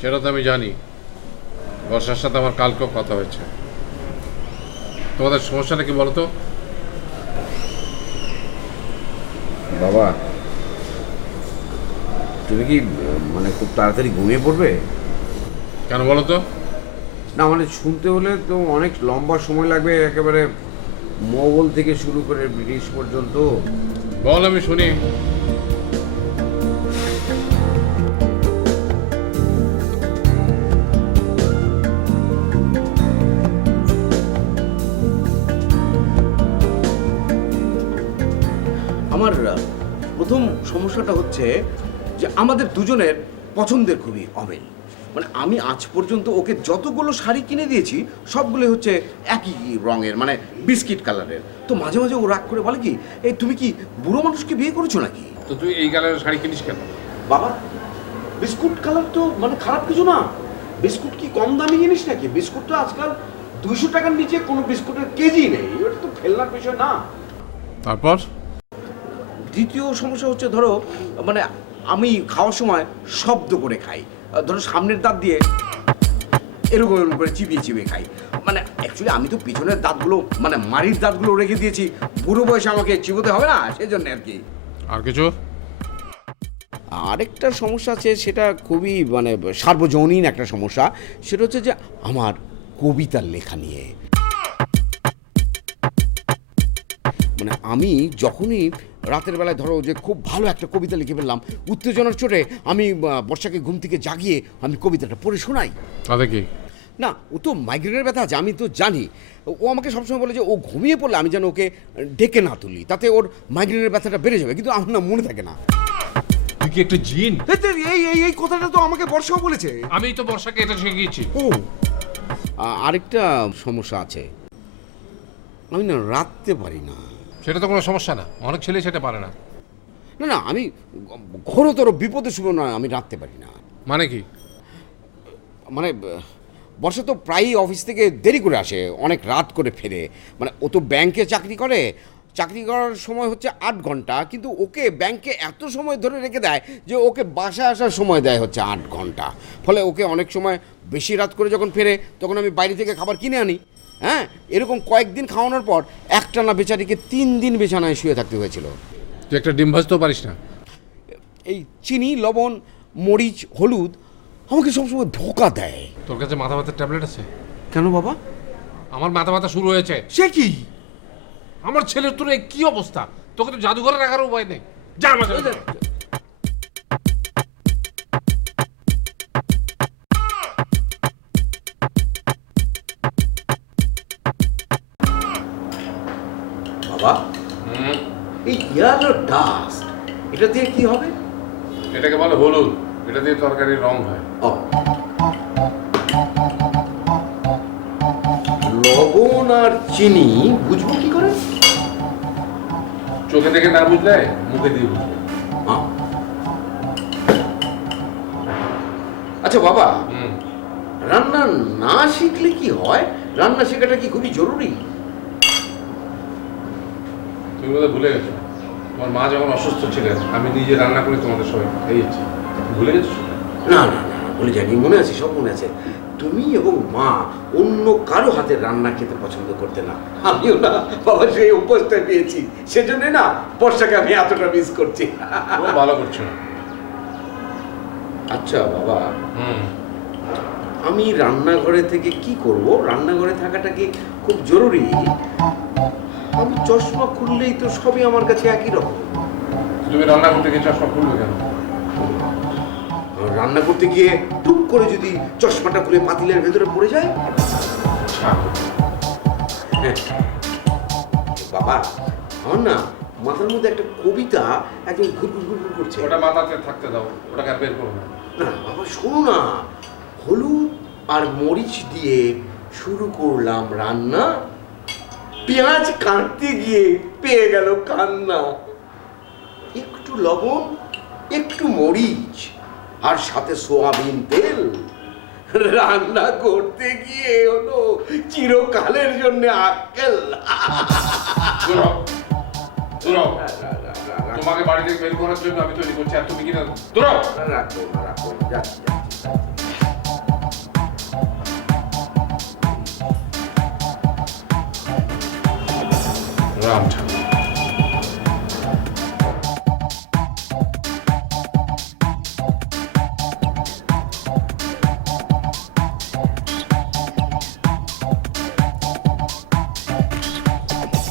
সেটা তো আমি জানি। বর্ষার সাথে আমার কালকেও কথা হয়েছে। তোমাদের সমস্যাটা কি বলো তো? বাবা, তুমি কি মানে খুব তাড়াতাড়ি ঘুমিয়ে পড়বে? কেন বলো তো? না মানে শুনতে হলে তো অনেক লম্বা সময় লাগবে, একেবারে মোগল থেকে শুরু করে ব্রিটিশ পর্যন্ত। বল, আমি শুনি। আমার প্রথম সমস্যাটা হচ্ছে যে আমাদের দুজনের পছন্দের খুবই অমিল। মানে আমি আজ পর্যন্ত ওকে যতগুলো শাড়ি কিনে দিয়েছি সবগুলো হচ্ছে একই রঙের, মানে বিস্কিট কালারের। তো মাঝে মাঝে ও রাগ করে বলে কি, এই তুমি কি বুড়ো মানুষকে বিয়ে করেছো নাকি? তো তুই এই কালারের শাড়ি কিনিস কেন? বাবা, বিস্কুট কালার তো মানে খারাপ কিছু না। বিস্কুট কি কম দামি জিনিস নাকি? বিস্কুট তো আজকাল 200 টাকার নিচে কোনো বিস্কুটের কেজি নেই। এটা তো ফেলনার বিষয় না। তারপর? দ্বিতীয় সমস্যা হচ্ছে, ধরো মানে আমি খাওয়ার সময় শব্দ করে খাই। ধরো সামনের দাঁত দিয়ে এরকম এরকম করে চিবিয়ে চিবিয়ে খাই। মানে অ্যাকচুয়ালি আমি তো পিছনের দাঁতগুলো মানে মাড়ির দাঁতগুলো রেখে দিয়েছি, বুড়ো বয়সে আমাকে চিবোতে হবে না, সেই জন্য আর কি। আর কিছু? আরেকটা সমস্যা আছে, সেটা খুবই মানে সার্বজনীন একটা সমস্যা। সেটা হচ্ছে যে আমার কবিতার লেখা নিয়ে। মানে আমি যখনই রাতের বেলায় ধরো যে খুব ভালো একটা কবিতা লিখে ফেললাম, উত্তেজনার চোটে আমি বর্ষাকে ঘুম থেকে জাগিয়ে আমি কবিতাটা পড়ে শোনাই। তাতে কি? না, ও তো মাইগ্রেনের ব্যথা আছে, আমি তো জানি। ও আমাকে সবসময় বলে যে ও ঘুমিয়ে পড়লে আমি যেন ওকে ডেকে না তুলি, তাতে ওর মাইগ্রেনের ব্যথাটা বেড়ে যাবে। কিন্তু আমার না মনে থাকে না। তুই কি একটা জিন? এই এই এই কথাটা তো আমাকে বর্ষাও বলেছে। আমি তো বর্ষাকে এটা শিখিয়েছি। ও আরেকটা সমস্যা আছে, আমি না রাঁধতে পারি না। সেটা তো কোনো সমস্যা না, অনেক ছেলে সেটা পারে না। না না, আমি ঘোরতর বিপদের সময় না, আমি রাঁধতে পারি না। মানে কি? মানে বর্ষা তো প্রায়ই অফিস থেকে দেরি করে আসে, অনেক রাত করে ফেরে। মানে ও তো ব্যাংকে চাকরি করে, চাকরি করার সময় হচ্ছে 8 ঘন্টা, কিন্তু ওকে ব্যাংকে এত সময় ধরে রেখে দেয় যে ওকে বাসায় আসার সময় দেয় হচ্ছে 8 ঘন্টা। ফলে ওকে অনেক সময় বেশি রাত করে যখন ফেরে তখন আমি বাইরে থেকে খাবার কিনে আনি। হ্যাঁ, এরকম কয়েকদিন খাওয়ানোর পর একটানা বেচারিকে 3 দিন বিছানায় শুয়ে থাকতে হয়েছিল। তুই একটা ডিম ভাজতেও পারিস না? এই চিনি, লবণ, মরিচ, হলুদ আমাকে সবসময় ধোকা দেয়। তোর কাছে মাথা ব্যথার ট্যাবলেট আছে? কেন বাবা? আমার মাথা ব্যথা শুরু হয়েছে। সে কি? আমার ছেলের তোর এই কি অবস্থা? তোকে তো জাদুঘরে রাখার উপায় নেই। যা আমার সাথে। বাবা, এই ইয়ালো ডাস্ট, এটা দিয়ে কি হবে? এটাকে বলে হলুদ। এটা দিয়ে তরকারির রং হয়। ও, লবণ আর চিনি বুঝবো কি করে? চোখে দেখে না বুঝলে মুখে দিয়ে বুঝবে। আচ্ছা বাবা, হুম। রান্না না শিখলে কি হয়? রান্না শেখাটা কি খুবই জরুরি? তুমি বোধহয় ভুলে গেছো, তোমার মা যখন অসুস্থ ছিলেন আমি নিজে রান্না করে তোমাদের সবাই খাইয়েছি। ভুলে গেছো সেটা? না না না, বলে জানি, মনে আছে, সব মনে আছে। তুমি এবং মা অন্য কারো হাতের রান্না খেতে পছন্দ করতে না। আমিও না বাবা সেই অভ্যাসটা পেয়েছি, সেজন্য না বর্ষাকে আমি এতটা মিস করছি। খুব ভালো করছো। আচ্ছা বাবা, হুম। আমি রান্নাঘরে থেকে কি করব? রান্নাঘরে থাকাটা কি খুব জরুরি? আমি চশমা খুললেই তো সবই আমার কাছে একই রকম। তুমি রান্না করতে গিয়ে চশমা খুলবে কেন? রান্না করতে গিয়ে টুক করে যদি চশমাটা খুলে পাতিলের ভেতরে পড়ে যায়? বাবা, আমার না মাথার মধ্যে একটা কবিতা একদম ঘুরঘুর ঘুরঘুর করছে। ওটা মাথাতে থাকতে দাও, ওটাকে আর বের করো না। না বাবা, শোনো না। হলুদ আর মরিচ দিয়ে শুরু করলাম রান্না, পেঁয়াজ কাটতে গিয়ে পেয়ে গেল কান্না। একটু লবণ, একটু মরিচ, আর সাথে সোয়াবিন তেল, রান্না করতে গিয়ে হলো চিরকালের জন্য আক্কেল। তোমাকে বাড়ি থেকে বের করার জন্য আমি তৈরি করছি, আর তুমি কিনা দূর। রাখো না, রাখো না, যাচ্ছি যাচ্ছি। রামছা।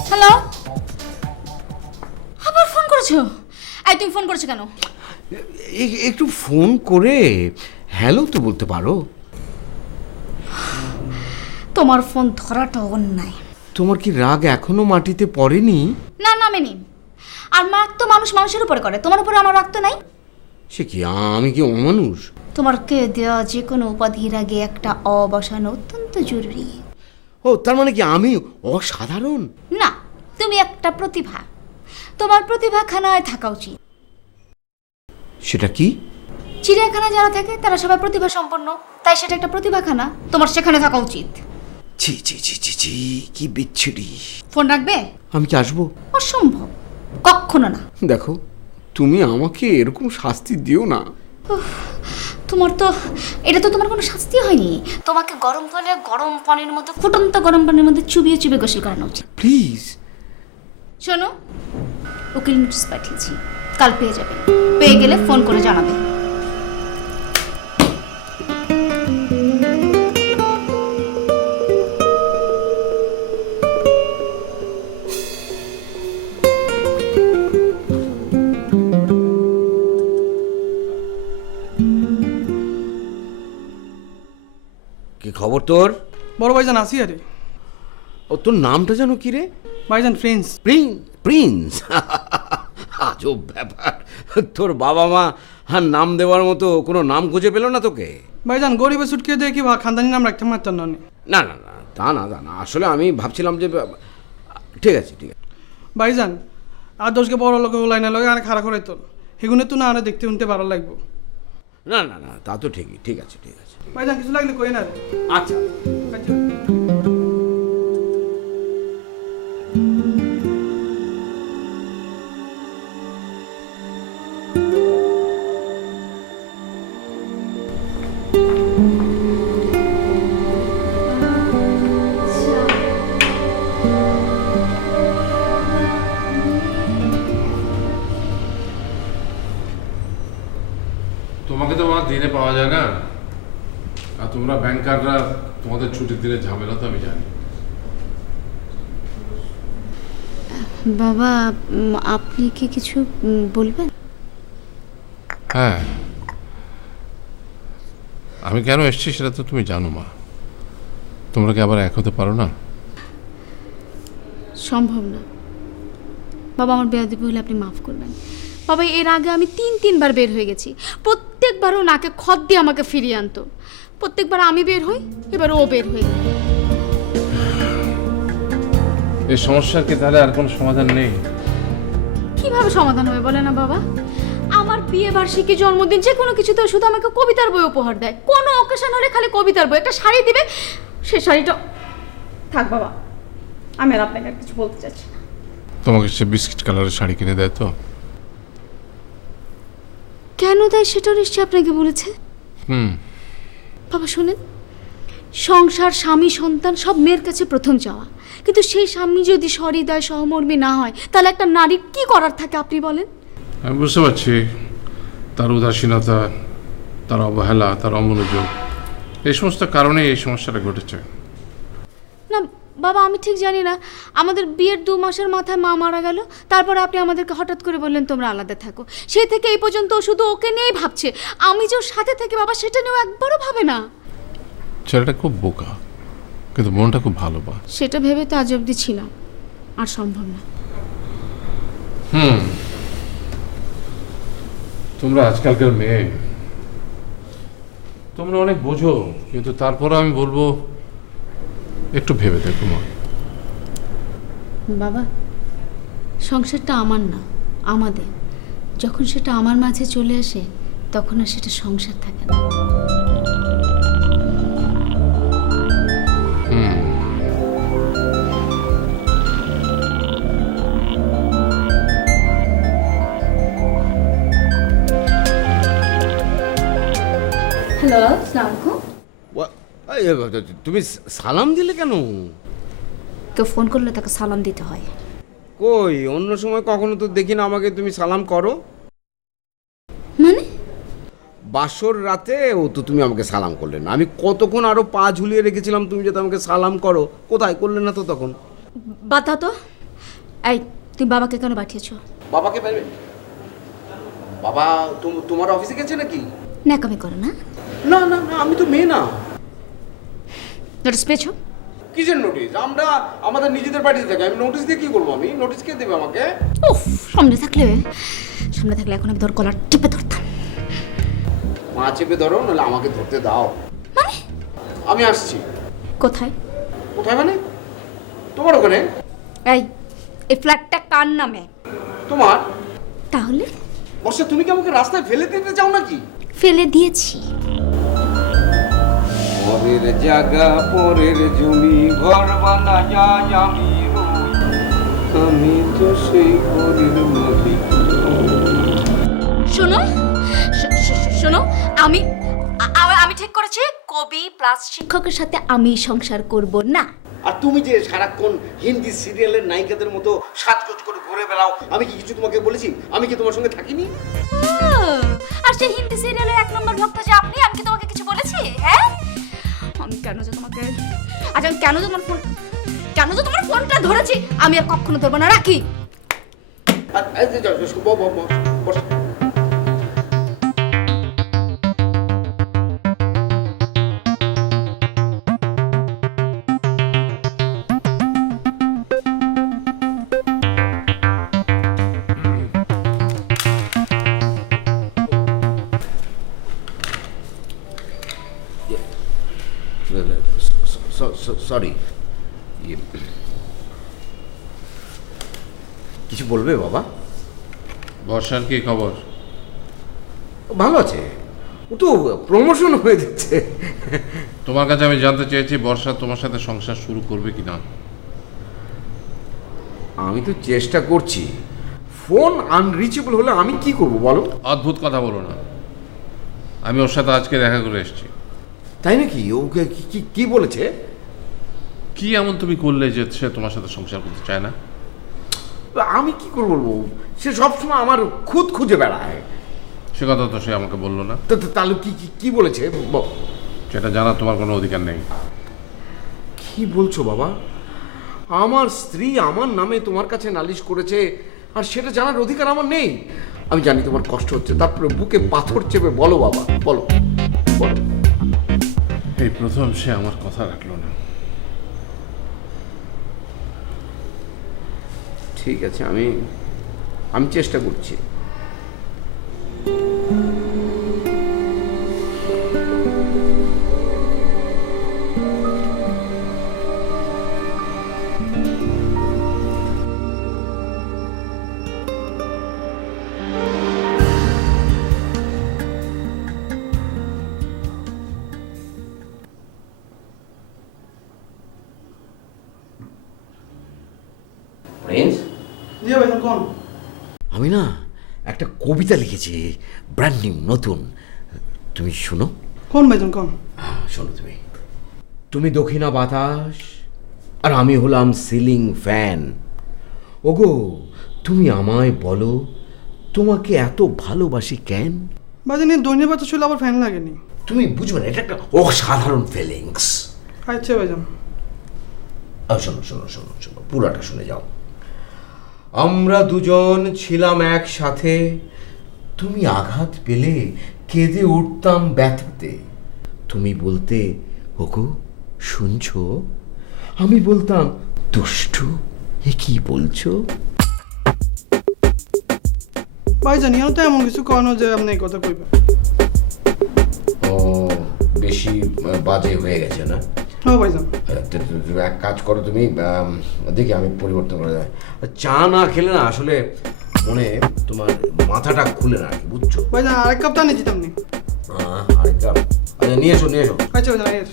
হ্যালো, আবার ফোন করেছো? এই তুমি ফোন করেছো কেন? একটু ফোন করে হ্যালো তো বলতে পারো। তোমার ফোন ধরাটা অন্যায়। তোমার কি রাগ এখনো মাটিতে পড়েনি? না, নামেনি। আর রাগ তো মানুষ মানুষের উপরে করে, তোমার উপরে আমার রাগ তো নাই। সে কি, আমি কি অমানুষ? তোমারকে দেওয়া যে কোনো উপাধির আগে একটা অ বসানো অত্যন্ত জরুরি। ও, তার মানে কি আমি অসাধারণ? না, তুমি একটা প্রতিভা। তোমার প্রতিভাখানায় থাকা উচিত। সেটা কি? চিড়িয়াখানায় যারা থাকে তারা সবাই প্রতিভা সম্পন্ন, তাই সেটা একটা প্রতিভাখানা, তোমার সেখানে থাকা উচিত। ছি ছি ছি ছি ছি, কি বিচ্ছিরি। ফোন রাখবে? আমি কি আসবো? অসম্ভব, কখনো না। দেখো, তুমি আমাকে এরকম শাস্তি দিও না। এটা তো তোমার কোনো শাস্তি হয়নি। তোমাকে গরম জলে গরম পানির মধ্যে, ফুটন্ত গরম পানির মধ্যে চুবিয়ে চুবিয়ে গোসল করানো উচিত। প্লিজ। শোনো, উকিল নোটিশ পাঠিয়েছি, কাল পেয়ে যাবে। পেয়ে গেলে ফোন করে জানাবে। কি খবর তোর? বড় ভাইজান আসি আরে। ও, তোর নামটা জানো কি রে? ভাইজান ফ্রেন্ডস। প্রিন্স। আজব ব্যাপার, তোর বাবা মা আর নাম দেওয়ার মতো কোনো নাম খুঁজে পেল না তোকে? ভাইজান গরিবের সুটকে দিয়ে কি খানদানি নাম রাখতে পারতেন না? না না না, তা না, আসলে আমি ভাবছিলাম যে ঠিক আছে। ভাইজান আর দোষকে বড় লোক লাইনে লোক আর খারাপ করে তো সেগুলো তো না আরে দেখতে শুনতে ভালো লাগবো। না, তা তো ঠিকই, ঠিক আছে। ভাইজান কিছু লাগলে কই না রে। আচ্ছা। আচ্ছা। তোমাকে তো আমার দিনে পাওয়া যায় না, আর তোমরা ব্যাংকাররা তোমাদের ছুটির দিনে ঝামেলা তো আমি জানি। বাবা, আপনি কি কিছু বলবেন? হ্যাঁ, আমি কেন এসেছি সেটা তো তুমি জানো মা। তোমরা কি আবার এক হতে পারো না? সম্ভব না বাবা, আমার বেয়াদবি হলে আপনি মাফ করবেন। বাবা, এর আগে আমি তিনবার বের হয়ে গেছি, প্রত্যেকবারও নাকে খত দিয়ে আমাকে ফিরিয়ে আনতো। প্রত্যেকবার আমি বের হই, এবার ও বের হয়ে গেল। এই সমস্যার কি তাহলে আর কোনো সমাধান নেই? কিভাবে সমাধান হবে বলে না বাবা? আমার বিয়ে বার্ষিকী, জন্মদিন, যে কোনো কিছুতে শুধু আমাকে কবিতার বই উপহার দেয়। কোনো অকেশন হলে খালি কবিতার বই, একটা শাড়ি দিবে, সে শাড়িটা থাক। বাবা, আমি আর আপনাকে আর কিছু বলতে চাচ্ছি না। তোমাকে সে বিস্কিট কালারের শাড়ি কিনে দেয় তো? কেন দেয় সেটাও নিশ্চয়ই আপনাকে বলেছে। হুম। বাবা শোনেন, সংসার, স্বামী, সন্তান সব মেয়ের কাছে প্রথম চাওয়া, কিন্তু সেই স্বামী যদি সহৃদয় সহমর্মী না হয়, তাহলে একটা নারীর কি করার থাকে আপনি বলেন? আমি বুঝতে পারছি, তার উদাসীনতা, তার অবহেলা, তার অমনোযোগ, এই সমস্ত কারণে এই সমস্যাটা ঘটেছে। না বাবা, আমি ঠিক জানি না। আমাদের বিয়ের 2 মাসের মাথায় মা মারা গেল, তারপরে আপনি আমাদেরকে হঠাৎ করে বললেন তোমরা আলাদা থাকো। সেই থেকে এই পর্যন্ত ও শুধু ওকে নিয়েই ভাবছে। আমি যে ওর সাথে থেকে বাবা, সেটা নিয়েও একবারও ভাবে না। ছেলেটা খুব বোকা, কিন্তু মনটা খুব ভালো। বা সেটা ভেবে তো আজ অব্দি ছিলাম, আর সম্ভব না। তোমরা আজকালকার মেয়ে, তোমরা অনেক বোঝো, কিন্তু তারপরে আমি বলবো একটু ভেবে দেখো মা। বাবা, সংসারটা আমার না, আমাদের। যখন সেটা আমার মাঝে চলে আসে, তখন আর সেটা সংসার থাকে না। হ্যালো, আসসালামু আলাইকুম। তুমি সালাম দিলে কেন? কেউ ফোন করলে তাকে সালাম দিতে হয়। কই অন্য সময় কখনো তো দেখি না আমাকে তুমি সালাম করো। মানে বাসর রাতে ও তো তুমি আমাকে সালাম করলে না, আমি কতক্ষণ আরো পা ঝুলিয়ে রেখেছিলাম তুমি যাতে আমাকে সালাম করো, কোথায় করলে না তো তখন। বাদ দাও তো। এই তুমি বাবাকে কেন পাঠিয়েছো? বাবাকে পারবে? বাবা তোমার অফিসে গেছে নাকি? ন্যাকামি করো না। না না না, আমি তো মেয়ে না। নোটিস পেয়েছো? কিসের নোটিশ? আমরা আমাদের নিজেদের বাড়িতে থাকি, আমি নোটিশ দিয়ে কি করবো? আমি নোটিশ কে দেবে আমাকে? উফ, সামনে থাকলে এখন আমি তোর কলার টিপে ধরতাম। মা চেপে ধরো, নাহলে আমাকে ধরতে দাও। মানে আমি আসছি। কোথায়? কোথায় মানে? তোমার ওখানে। এই ফ্ল্যাটটা কার নামে? তোমার। তাহলে বর্ষা, তুমি কি আমাকে রাস্তায় ফেলে দিতে চাও নাকি? ফেলে দিয়েছি। পরের জায়গা পরের জমি ঘর বানা যায় আমি রই, আমি তো সেই ঘরের মালিক। শোনো শোনো, আমি আমি ঠিক করেছি কবি প্লাস শিক্ষকের সাথে আমি সংসার করব না। আর তুমি যে সারাক্ষণ হিন্দি সিরিয়ালের নায়িকাদের মতো সাজগোজ করে ঘুরে বেড়াও, আমি কি কিছু তোমাকে বলেছি? আমি কি তোমার সঙ্গে থাকিনি? আর সেই হিন্দি সিরিয়ালের 1 নম্বর ভক্ত যে আপনি, আমি কি তোমাকে কিছু বলেছি? হ্যাঁ, আমি কেন যে তোমাকে আজ আমি কেন যে তোমার ফোনটা ধরেছি, আমি আর কখনো ধরবো না, রাখি। আর এই যে বর্ষা, সরি। কিছু বলবে বাবা? বর্ষার কি খবর? ভালো আছে, ও তো প্রমোশন হয়ে যাচ্ছে। তোমার কাছে আমি জানতে চেয়েছি বর্ষা তোমার সাথে সংসার শুরু করবে কি না। আমি তো চেষ্টা করছি, ফোন আনরিচেবল হলে আমি কি করব বলো? অদ্ভুত কথা বলো না। আমি ওর সাথে আজকে দেখা করে এসেছি। তাই নাকি? ওকে কি বলেছে? কি এমন তুমি করলে যে সে তোমার সাথে সংসার করতে চায় না? আমি কি করে বলবো, সে সবসময় আমার খুদ খুঁজে বেড়ায়। সে কথা তো সে আমাকে বললো না। তাহলে কি বলেছে? সেটা জানার তোমার কোনো অধিকার নেই। কি বলছো বাবা? আমার স্ত্রী আমার নামে তোমার কাছে নালিশ করেছে, আর সেটা জানার অধিকার আমার নেই? আমি জানি তোমার কষ্ট হচ্ছে, তারপরে বুকে পাথর চেপে বলো বাবা, বলো বলো। এই প্রথম সে আমার কথা রাখলো না। ঠিক আছে, আমি চেষ্টা করছি। জি ভাইজান কোন? আমি না একটা কবিতা লিখেছি, ব্র্যান্ড নিউ, নতুন। তুমি শোনো। কোন ভাইজান কোন? শোনো তুমি। তুমি দক্ষিণা বাতাস আর আমি হলাম সিলিং ফ্যান। ওগো তুমি আমায় বলো, তোমাকে এত ভালোবাসি কেন? ভাইজান এই দৈনিক বাচ্চা ছিল আবার ফ্যান লাগেনি। তুমি বুঝবে না, এটা একটা অসাধারণ ফিলিংস। আচ্ছা ভাইজান। শোনো শোনো শোনো শোনো, পুরাটা শুনে যাও। আমরা দুজন ছিলাম একসাথে, তুমি আঘাত পেলে কেঁদে উঠতাম ব্যথাতে। তুমি বলতে ওগো শুনছো, আমি বলতাম দুষ্টু এ কি বলছো। ভাইজান ইয়ানো তো এমন কিছু কনো যে আপনি এই কথা কইবেন। ও বেশি বাজে হয়ে গেছে না? হ্যাঁ ভাইজান। এক কাজ করো তুমি, দেখি আমি পরিবর্তন করে দেয়। চা না খেলে না আসলে মনে তোমার মাথাটা খুলে না, আর কি, বুঝছো? ভাইজান আরেক কাপ টানি দিতাম নি। আরেক কাপ? আচ্ছা নিয়ে এসো নিয়ে এসো। আচ্ছা ভাইজান আইয়ের।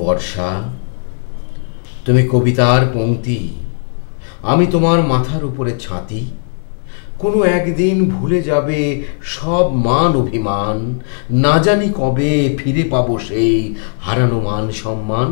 বর্ষা, তুমি কবিতার পংক্তি, আমি তোমার মাথার উপরে ছাতি। কোনো একদিন ভুলে যাবে সব মান অভিমান, না জানি কবে ফিরে পাবো সেই হারানো মান সম্মান।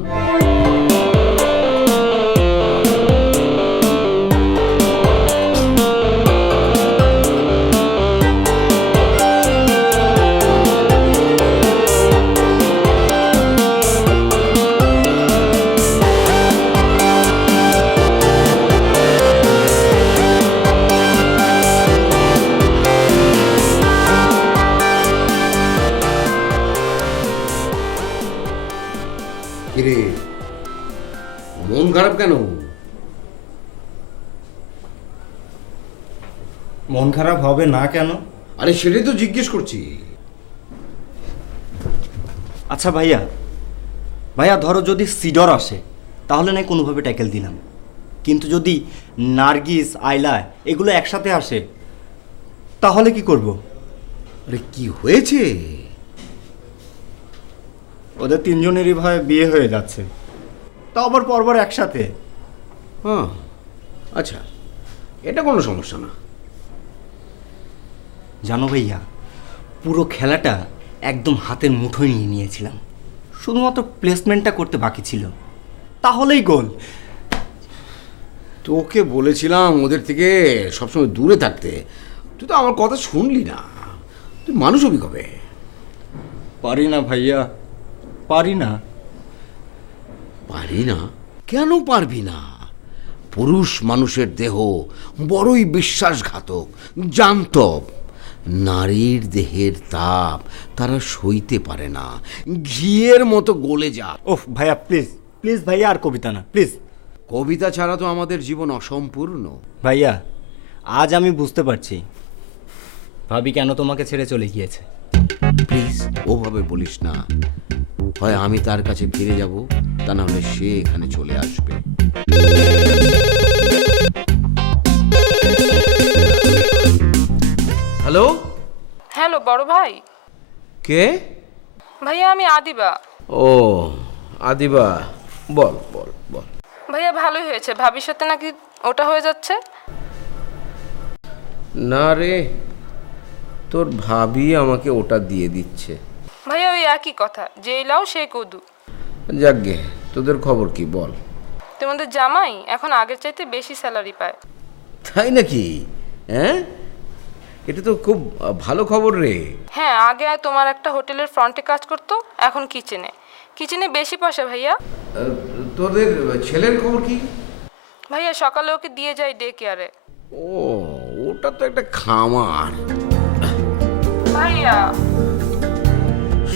কিরে, মন খারাপ কেন? মন খারাপ হবে না কেন? আরে সেটাই তো জিজ্ঞেস করছি। আচ্ছা ভাইয়া, ভাইয়া ধরো যদি সিডর আসে তাহলে নাই কোনোভাবে ট্যাকেল দিলাম, কিন্তু যদি নার্গিস, আইলা এগুলো একসাথে আসে তাহলে কি করব? আরে কি হয়েছে? ওদের তিনজনেরই ভাই বিয়ে হয়ে যাচ্ছে, তাও আবার পরপর একসাথে। হ্যাঁ, আচ্ছা, এটা কোনো সমস্যা না। জানো ভাইয়া, পুরো খেলাটা একদম হাতের মুঠোয় নিয়ে নিয়েছিলাম, শুধুমাত্র প্লেসমেন্টটা করতে বাকি ছিল, তাহলেই গোল। তোকে বলেছিলাম ওদের থেকে সবসময় দূরে থাকতে, তুই তো আমার কথা শুনলি না। তুই মানুষ হবি কবে? পারি না ভাইয়া, পারি না। পারি না? কেন পারবি না? পুরুষ মানুষের দেহ বড়ই বিশ্বাসঘাতক, জান্তব। নারীর দেহের তাপ তারা সইতে পারে না, ঘিয়ের মতো গলে যা। ওহ ভাইয়া প্লিজ প্লিজ ভাইয়া, আর কবিতা না প্লিজ। কবিতা ছাড়া তো আমাদের জীবন অসম্পূর্ণ। ভাইয়া আজ আমি বুঝতে পারছি ভাবি কেন তোমাকে ছেড়ে চলে গিয়েছে। প্লিজ ওভাবে বলিস না। হয় আমি তার কাছে ফিরে যাব, তা না হলে সে এখানে চলে আসবে। হ্যালো হ্যালো বড় ভাই। কে? ভাইয়া আমি আদিবা। ও আদিবা, বল বল বল। ভাইয়া ভালোই হয়েছে, ভাবির সাথে নাকি ওটা হয়ে যাচ্ছে। না রে, তোর ভাবি আমাকে ওটা দিয়ে দিচ্ছে। ভাইয়া ওই একই কথা, যেই লাও সেই কদু। যাকগে, তোদের খবর কি বল? তোমাদের জামাই এখন আগের চাইতে বেশি স্যালারি পায়। তাই নাকি? হ্যাঁ, এটা তো খুব ভালো খবর রে। হ্যাঁ, আগে তোমার একটা হোটেলের ফ্রন্টে কাজ করতো, এখন কিচেনে। কিচেনে বেশি পয়সা ভাইয়া। তোদের ছেলের খবর কি? ভাইয়া সকালে ওকে দিয়ে যাই ডে কেয়ারে। ও, ওটা তো একটা খামার। ভাইয়া